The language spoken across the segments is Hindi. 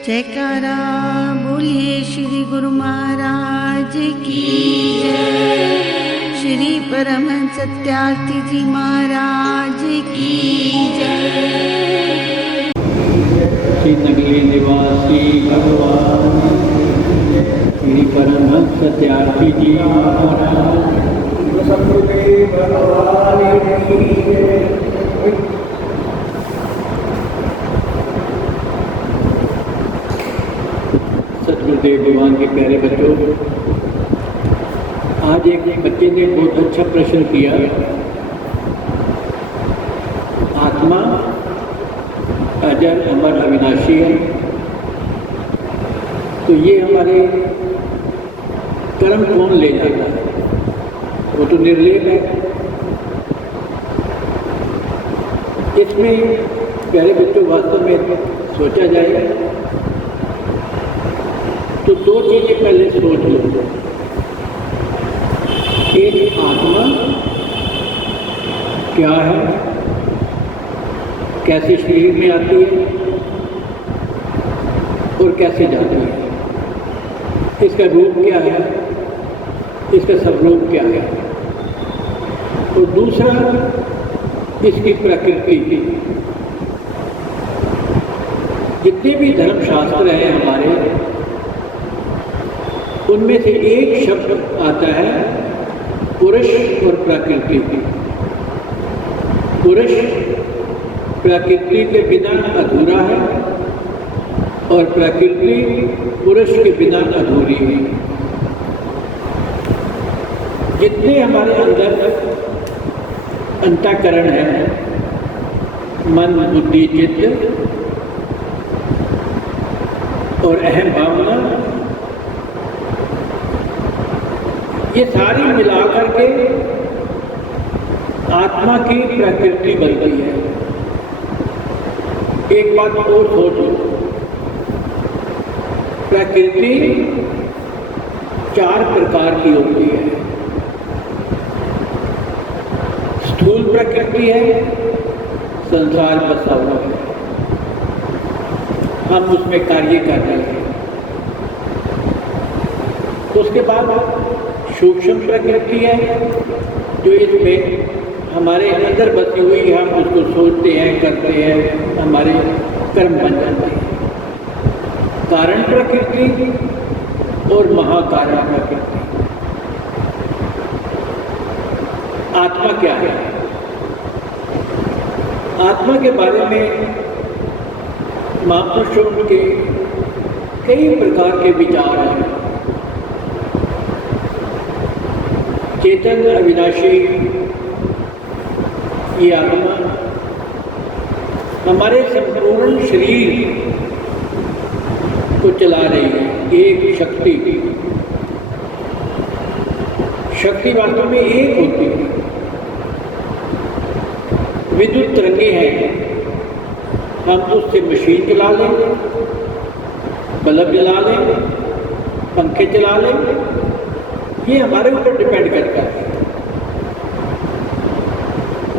जयकारा बोलिए श्री गुरु महाराज की जय। श्री परमहंस सत्यार्थी जी महाराज की जय। श्री नगली निवासी भगवान श्री परमहंस सत्यार्थी जी महाराज सतगुरुदेव भगवान के प्यारे बच्चों, आज एक बच्चे ने बहुत अच्छा प्रश्न किया। आत्मा अजर अमर अविनाशी है, तो ये हमारे कर्म कौन ले जाता है? वो तो निर्लेप है। इसमें प्यारे बच्चों वास्तव में सोचा जाए तो दो चीज़ें पहले सोच लो। एक, आत्मा क्या है, कैसे शरीर में आती है और कैसे जाती है, इसका रूप क्या है, इसका स्वरूप क्या है। और दूसरा, इसकी प्रकृति। जितने भी धर्मशास्त्र हैं हमारे, उनमें से एक शब्द आता है पुरुष और प्रकृति। पुरुष प्रकृति के बिना अधूरा है और प्रकृति पुरुष के बिना अधूरी है। जितने हमारे अंदर अंतःकरण है, मन बुद्धि चित्त और अहम भावना, ये सारी मिलाकर के आत्मा की प्रकृति बनती है। एक बात और सोचो, प्रकृति 4 प्रकार की होती है। स्थूल प्रकृति है, संसार बसा हुआ है, हम उसमें कार्य कर रहे हैं। उसके बाद सूक्ष्म प्रकृति है, जो इसमें हमारे अंदर बसी हुई, हम उसको सोचते हैं, करते हैं, हमारे कर्म बन जाते हैं। कारण प्रकृति और महाकारण प्रकृति। आत्मा क्या है? आत्मा के बारे में महापुरुषों के कई प्रकार के विचार हैं। चेतन अविनाशी ये आत्मा हमारे संपूर्ण शरीर को चला रही है। एक शक्ति, शक्ति वास्तव में एक होती है। विद्युत तरंगे हैं, हम उससे मशीन चला लें, बल्ब जला लें, पंखे चला लें, ये हमारे ऊपर डिपेंड करता है।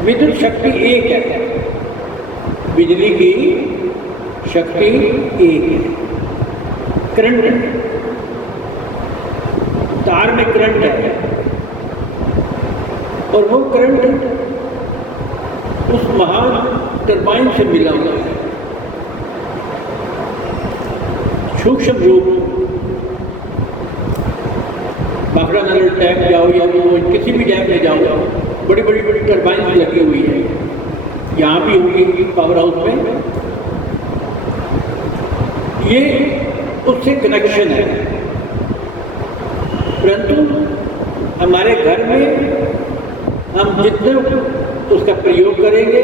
विद्युत शक्ति एक है, बिजली की शक्ति एक है। करंट, तार में करंट है और वो करंट उस महान टरबाइन से मिला हुआ है। सूक्ष्म रूप, बाखड़ा नगर डैम जाओ या तो किसी भी डैम में जाओ, बड़ी बड़ी बड़ी टरबाइन लगी हुई है। यहाँ भी होगी पावर हाउस में, ये उससे कनेक्शन है। परंतु हमारे घर में हम जितना उसका प्रयोग करेंगे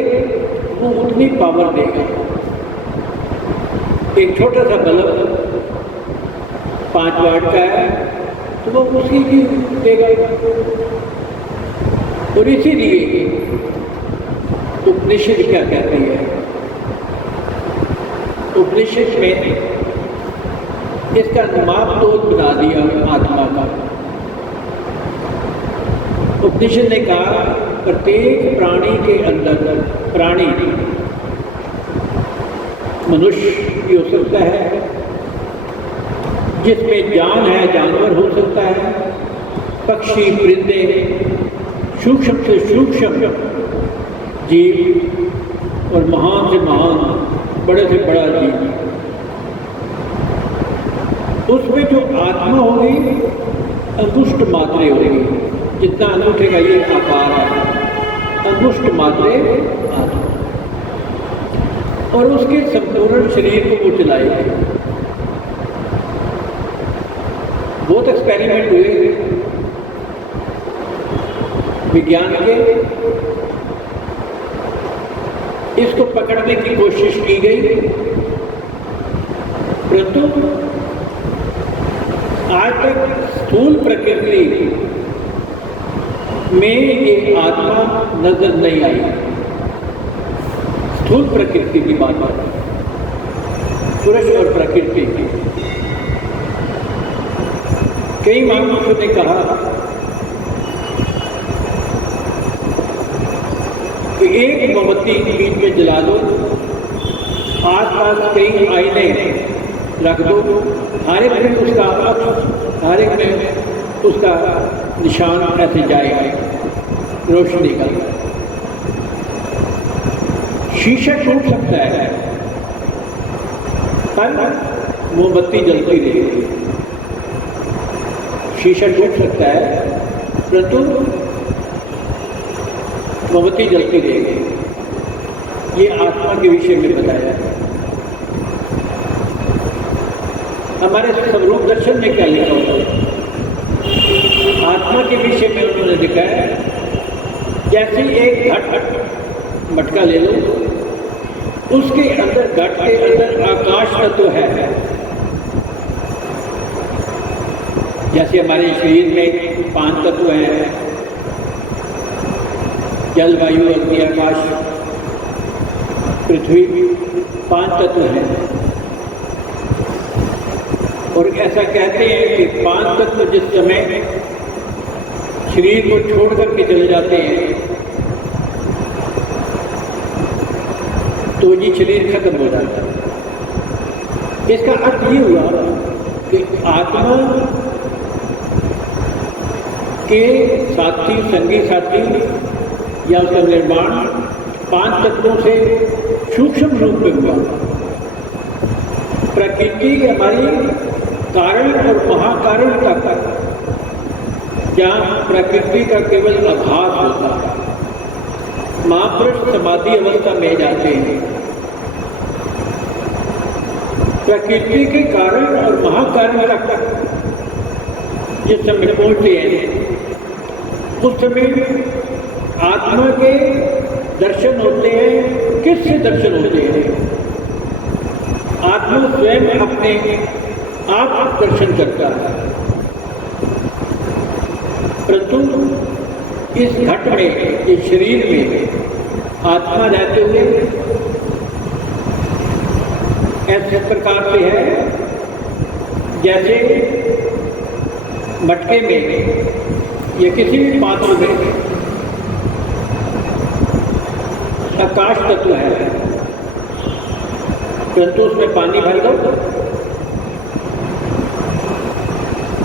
वो उतनी पावर देगा। एक छोटा सा बल्ब 5 वाट का है तो वो उसी की देगा। और इसीलिए उपनिषद क्या कहती है? उपनिषद में इसका मापतोल बना दिया आत्मा का। उपनिषद ने कहा प्रत्येक प्राणी के अंदर, प्राणी मनुष्य भी हो सकता है, जिसमें जान है, जानवर हो सकता है, पक्षी, परिंदे, सूक्ष्म से सूक्ष्म जीव और महान से महान, बड़े से बड़ा जीव। उसमें जो आत्मा होगी अंगुष्ठ मात्रे होगी, जितना अंगूठे का ये आकार है, अंगुष्ठ मात्रे आत्मा, और उसके संपूर्ण शरीर को वो चलाएगी। बहुत एक्सपेरिमेंट हुए विज्ञान के, इसको पकड़ने की कोशिश की गई, परंतु आज तक स्थूल प्रकृति में ये आत्मा नजर नहीं आई। स्थूल प्रकृति की बात है, पुरुष और प्रकृति की। कई महापुरुषों ने कहा कि एक मोमबत्ती बीच में जला दो, आसपास कई आईने रख दो, हर एक में उसका अक्ष, हर एक में उसका निशान ऐसे जाएगा रोशनी का। शीशा टूट सकता है पर मोमबत्ती जलती रहेगी। शीशा टूट सकता है परंतु मोमबत्ती जलती रहेगी। ये आत्मा के विषय में बताया है। हमारे स्वरूप दर्शन में क्या लिखा होता है? आत्मा के विषय में उन्होंने लिखा है, जैसे एक घट मटका ले लो, उसके अंदर, घट के अंदर आकाश तत्व है। जैसे हमारे शरीर में 5 तत्व हैं, जल, वायु, अग्नि, आकाश, पृथ्वी, 5 तत्व हैं। और ऐसा कहते हैं कि 5 तत्व जिस समय शरीर को छोड़ करके चले जाते हैं तो ये शरीर खत्म हो जाता है। इसका अर्थ ये हुआ कि आत्मा के साथी, संगी साथी या उसका निर्माण 5 तत्वों से सूक्ष्म रूप में हुआ। प्रकृति हमारी कारण और महाकारण तक, जहाँ प्रकृति का केवल आभास होता है, महापुरुष समाधि अवस्था में जाते हैं। प्रकृति के कारण और महाकारण तक जिस समय पहुँचते हैं, उस समय आत्मा के दर्शन होते हैं। किससे दर्शन होते हैं? आत्मा स्वयं अपने आप दर्शन करता है, परंतु इस घट में, इस शरीर में आत्मा रहते हुए ऐसे प्रकार से है जैसे मटके में या किसी भी पात्र में आकाश तत्व है, परंतु उसमें पानी भर दो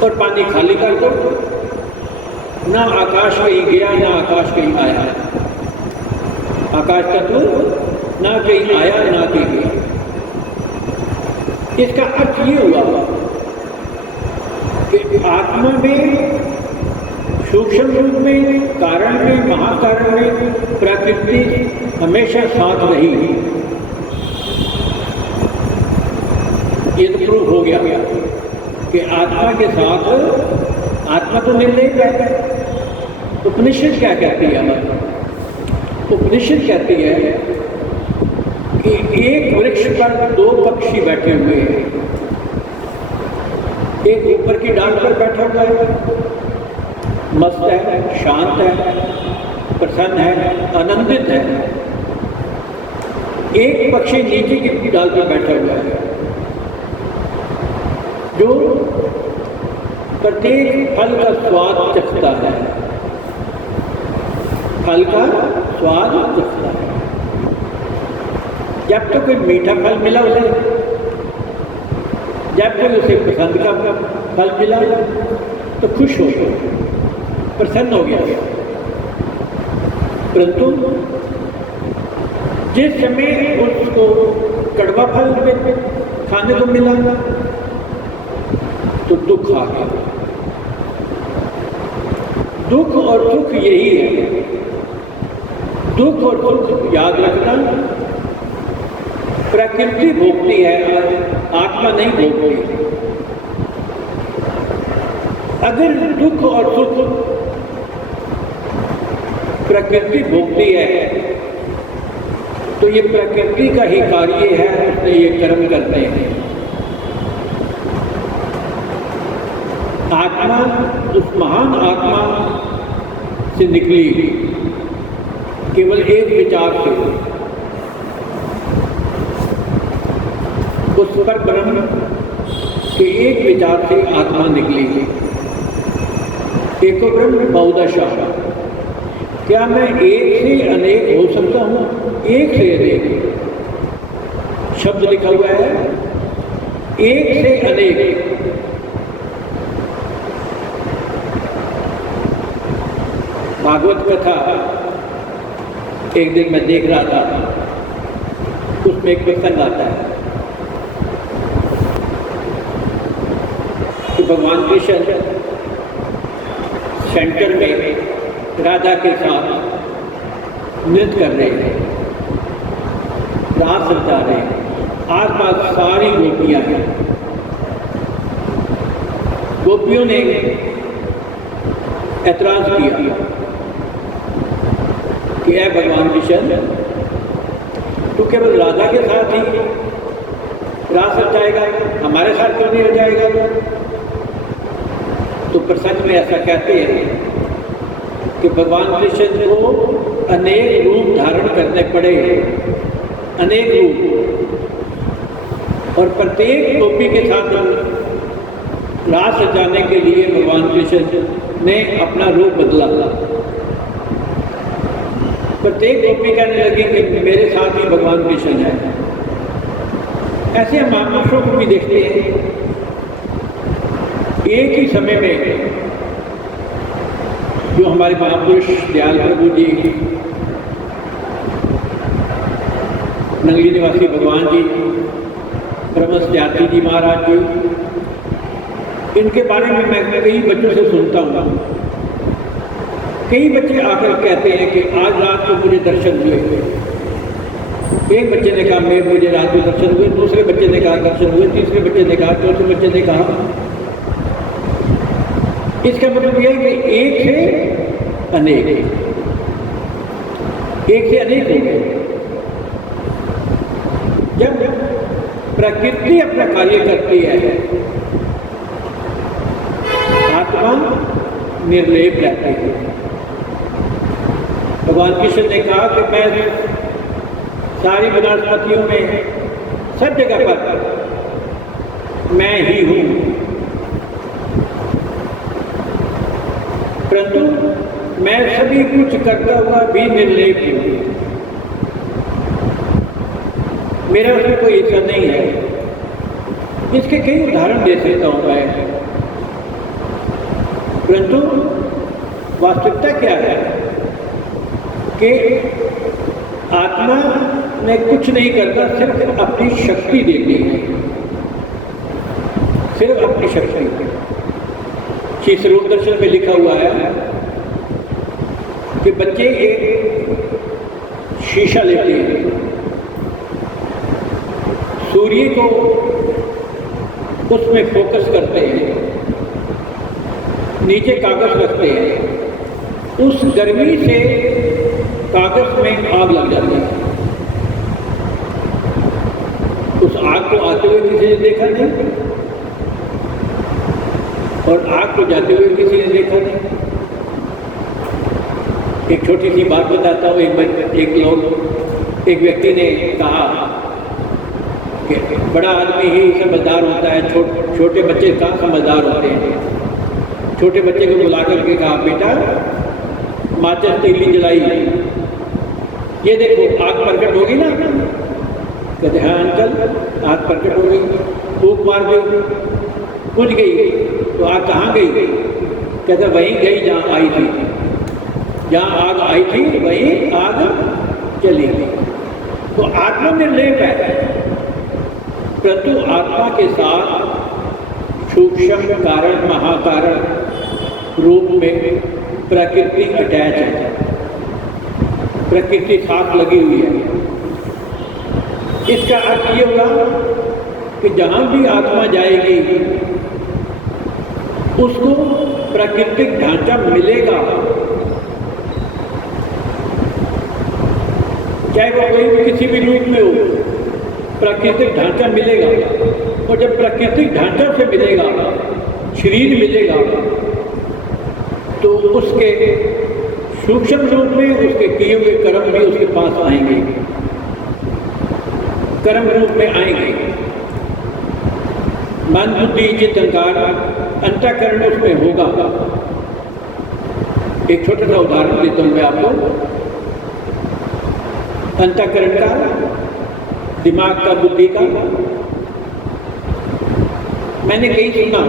और पानी खाली कर दो, ना आकाश कहीं गया ना आकाश कहीं आया। आकाश तत्व ना कहीं आया ना कहीं गया। इसका अर्थ ये हुआ कि आत्मा में, सूक्ष्म रूप में, कारण में, महाकारण में प्रकृति हमेशा साथ रही। ये तो प्रूव हो गया कि आत्मा के साथ, आत्मा तो मिल नहीं पाएगा। उपनिषद क्या कहती है? उपनिषद कहती है कि एक वृक्ष पर 2 पक्षी बैठे हुए हैं। एक ऊपर की डाल पर बैठा हुआ है, मस्त है, शांत है, प्रसन्न है, आनंदित है। एक पक्षी नीचे की डाल पर बैठा हुआ है जो प्रत्येक फल का स्वाद चखता है। फल का स्वाद चखता है। जब तो कोई मीठा फल मिला उसे, जब कोई उसे पसंद का फल मिला तो खुश हो गया, प्रसन्न हो गया। परंतु जिस समय उसको कड़वा फल खाने को मिला तो दुख आ गया। दुख और सुख यही है। दुख और सुख याद रखना, प्रकृति भोगती है, आत्मा नहीं भोगती। अगर दुख और सुख प्रकृति भोगती है तो ये प्रकृति का ही कार्य है, उसने ये कर्म करते हैं। आत्मा उस महान आत्मा से निकली केवल एक विचार से, उस पर ब्रह्म के एक विचार से आत्मा निकली। एको ब्रह्म बहुदशा, क्या मैं एक से अनेक हो सकता हूँ? एक से अनेक शब्द लिखा हुआ है, एक से अनेक। भागवत कथा एक दिन मैं देख रहा था, उसमें एक प्रसंग आता है कि भगवान कृष्ण सेंटर में राधा के साथ नृत्य कर रहे हैं, रास रचा रहे हैं। आसपास सारी गोपियां हैं। गोपियों ने ऐतराज किया कि ऐ भगवान कृष्ण, तू केवल राधा के साथ ही रास रचाएगा, हमारे साथ क्यों नहीं रचाएगा? तो प्रसंग में ऐसा कहते हैं कि भगवान कृष्ण को अनेक रूप धारण करने पड़े, अनेक रूप, और प्रत्येक गोपी के साथ रास रचाने के लिए भगवान कृष्ण ने अपना रूप बदला। प्रत्येक गोपी कहने लगी कि मेरे साथ ही भगवान कृष्ण है। ऐसे हम महापुरुषों को भी देखते हैं, एक ही समय में जो हमारे महापुरुष दयाल प्रभु जी, नंगली निवासी भगवान जी, ब्रह्मस त्यागी जी महाराज जी, इनके बारे में मैं कई बच्चों से सुनता हूँ। कई बच्चे आकर कहते हैं कि आज रात को मुझे दर्शन हुए। एक बच्चे ने कहा मुझे रात को दर्शन हुए, दूसरे बच्चे ने कहा दर्शन हुए, तीसरे बच्चे ने कहा, चौथे बच्चे ने कहा। इसका मतलब यह है कि एक से अनेक, एक से अनेक हो गए। जब प्रकृति अपना कार्य करती है, आत्मा निर्लेप रहती है। भगवान कृष्ण ने कहा कि मैं सारी वनस्पतियों में सब जगह पर मैं ही हूं, परंतु मैं सभी कुछ करता हुआ भी निर्लेप हूं, मेरा उसमें कोई हिस्सा नहीं है। इसके कई उदाहरण दे सकता हूं मैं, परंतु वास्तविकता क्या है कि आत्मा में कुछ नहीं करता, सिर्फ अपनी शक्ति देती है, सिर्फ अपनी शक्ति। श्री स्वरूप दर्शन में लिखा हुआ है कि बच्चे एक शीशा लेते हैं, सूर्य को उसमें फोकस करते हैं, नीचे कागज रखते हैं, उस गर्मी से कागज में आग लग जाती है। उस आग को आते हुए किसी ने देखा नहीं और आग को जाते हुए किसी ने देखा नहीं। एक छोटी सी बात बताता हूँ। एक व्यक्ति ने कहा कि बड़ा आदमी ही समझदार होता है, छोटे बच्चे कहाँ समझदार होते हैं। छोटे बच्चे को बुला करके कहा, बेटा माचिस तीली जलाई, ये देखो आग प्रकट होगी ना, कहते हाँ अंकल आग प्रकट हो गई, फूंक मार गई, बुझ गई। तो आग कहाँ गई? कहते वहीं गई जहाँ आई थी, जहाँ आग आई थी वहीं आग चली गई। तो आत्मा निर्लेप है, परंतु आत्मा के साथ सूक्ष्म कारण महाकारण रूप में प्रकृति अटैच है, प्रकृति साथ लगी हुई है। इसका अर्थ ये होगा कि जहाँ भी आत्मा जाएगी उसको प्राकृतिक ढांचा मिलेगा, चाहे वो कोई किसी भी रूप में हो, प्राकृतिक ढांचा मिलेगा। और जब प्राकृतिक ढांचा से मिलेगा, शरीर मिलेगा, तो उसके सूक्ष्म रूप में उसके किए हुए कर्म भी उसके पास आएंगे, कर्म रूप में आएंगे। मन बुद्धि चित्त अहंकार अंतःकरण उसमें होगा। एक छोटा सा उदाहरण देता हूं मैं आपको अंतःकरण का, दिमाग का, बुद्धि का। मैंने कहीं सुना,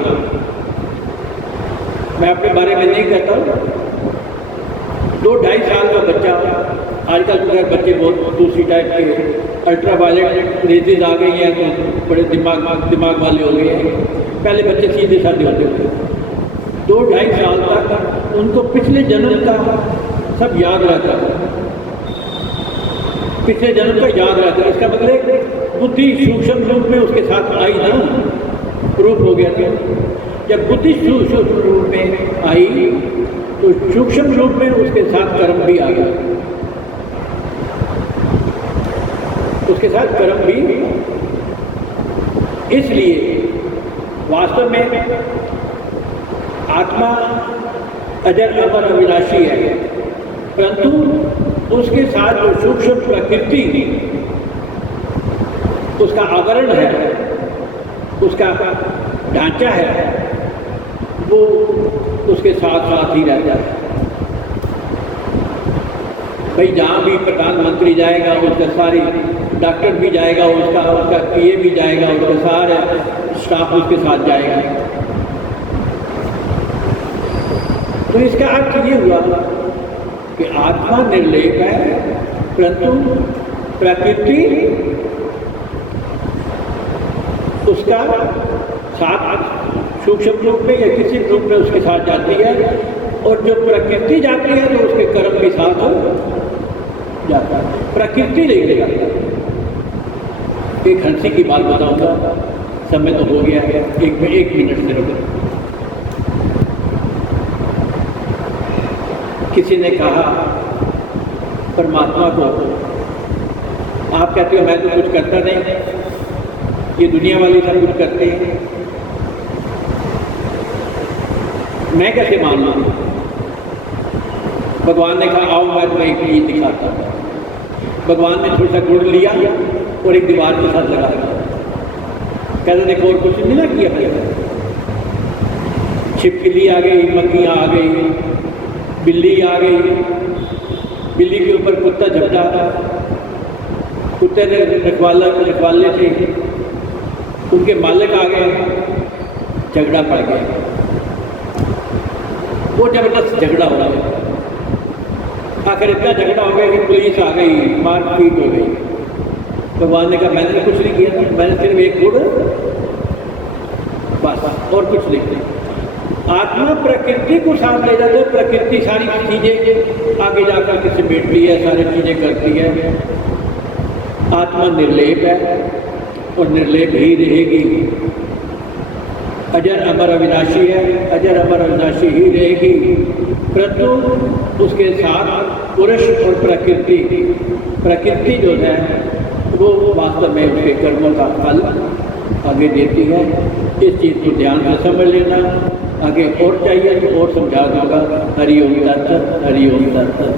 मैं अपने बारे में नहीं कहता हूँ, 2-2.5 साल का बच्चा, आजकल तो बच्चे बहुत दूसरी टाइप के अल्ट्रावायलेट रेजेज आ गई हैं, तो बड़े दिमाग वाले हो गए हैं। पहले बच्चे सीधे साधे होते थे। 2-2.5 साल तक उनको पिछले जन्म का सब याद रहता है, पिछले जन्म का याद रहता है। इसका मतलब बुद्धि सूक्ष्म रूप में उसके साथ आई ना, रूप हो गया था। जब बुद्धि सूक्ष्म रूप में आई तो सूक्ष्म रूप में उसके साथ कर्म भी आ गया, उसके साथ कर्म भी। इसलिए वास्तव में आत्मा अजर अमर अविनाशी है, परंतु उसके साथ जो सूक्ष्म प्रकृति, उसका आवरण है, उसका ढांचा है, वो उसके साथ साथ ही रहता है। भाई जहाँ भी प्रधानमंत्री जाएगा उसका सारी, डॉक्टर भी जाएगा उसका पीए भी जाएगा, उसका सारा स्टाफ उसके साथ जाएगा। तो इसका अर्थ ये हुआ कि आत्मा निर्लेप है, परंतु प्रकृति उसका साथ सूक्ष्म रूप में या किसी रूप में उसके साथ जाती है। और जो प्रकृति जाती है तो उसके कर्म भी साथ हो जाता है, प्रकृति लेके जाता है। एक हंसी की बात बताऊंगा, समय तो हो गया है, एक मिनट से रुको। किसी ने कहा परमात्मा को, आप कहते हो मैं तो कुछ करता नहीं, ये दुनिया वाले सब कुछ करते हैं, मैं कैसे मान लूँ? भगवान ने कहा आओ मैं तुम्हें एक चीज दिखाता हूँ। भगवान ने थोड़ा सा गुड़ लिया और एक दीवार के साथ लगा दिया, कहते देखो और कुछ नहीं ना किया मैंने। छिपकली आ गई, मक्खियाँ आ गई, बिल्ली आ गई, बिल्ली के ऊपर कुत्ता झपटा, कुत्ते ने रखवाले थे, उनके मालिक आ गए, झगड़ा पड़ गया, वो जबरदस्त झगड़ा हो गया। आखिर इतना झगड़ा हो गया कि पुलिस आ गई, मारपीट हो गई। भगवान ने कहा मैंने कुछ नहीं किया था, मैंने सिर्फ एक गुड़, बस और कुछ नहीं। आत्मा प्रकृति को साथ ले जाते, प्रकृति सारी चीजें आगे जाकर के समेटती है, सारी चीजें करती है। आत्मा निर्लेप है और निर्लेप ही रहेगी, अजर अमर अविनाशी है, अजर अमर अविनाशी ही रहेगी। परंतु उसके साथ पुरुष और प्रकृति जो है वो वास्तव में उसके कर्मों का फल आगे देती है। इस चीज़ को ध्यान से समझ लेना, आगे और चाहिए तो और समझा दूंगा। हरिओम तत्सत, हरिओम तत्सत।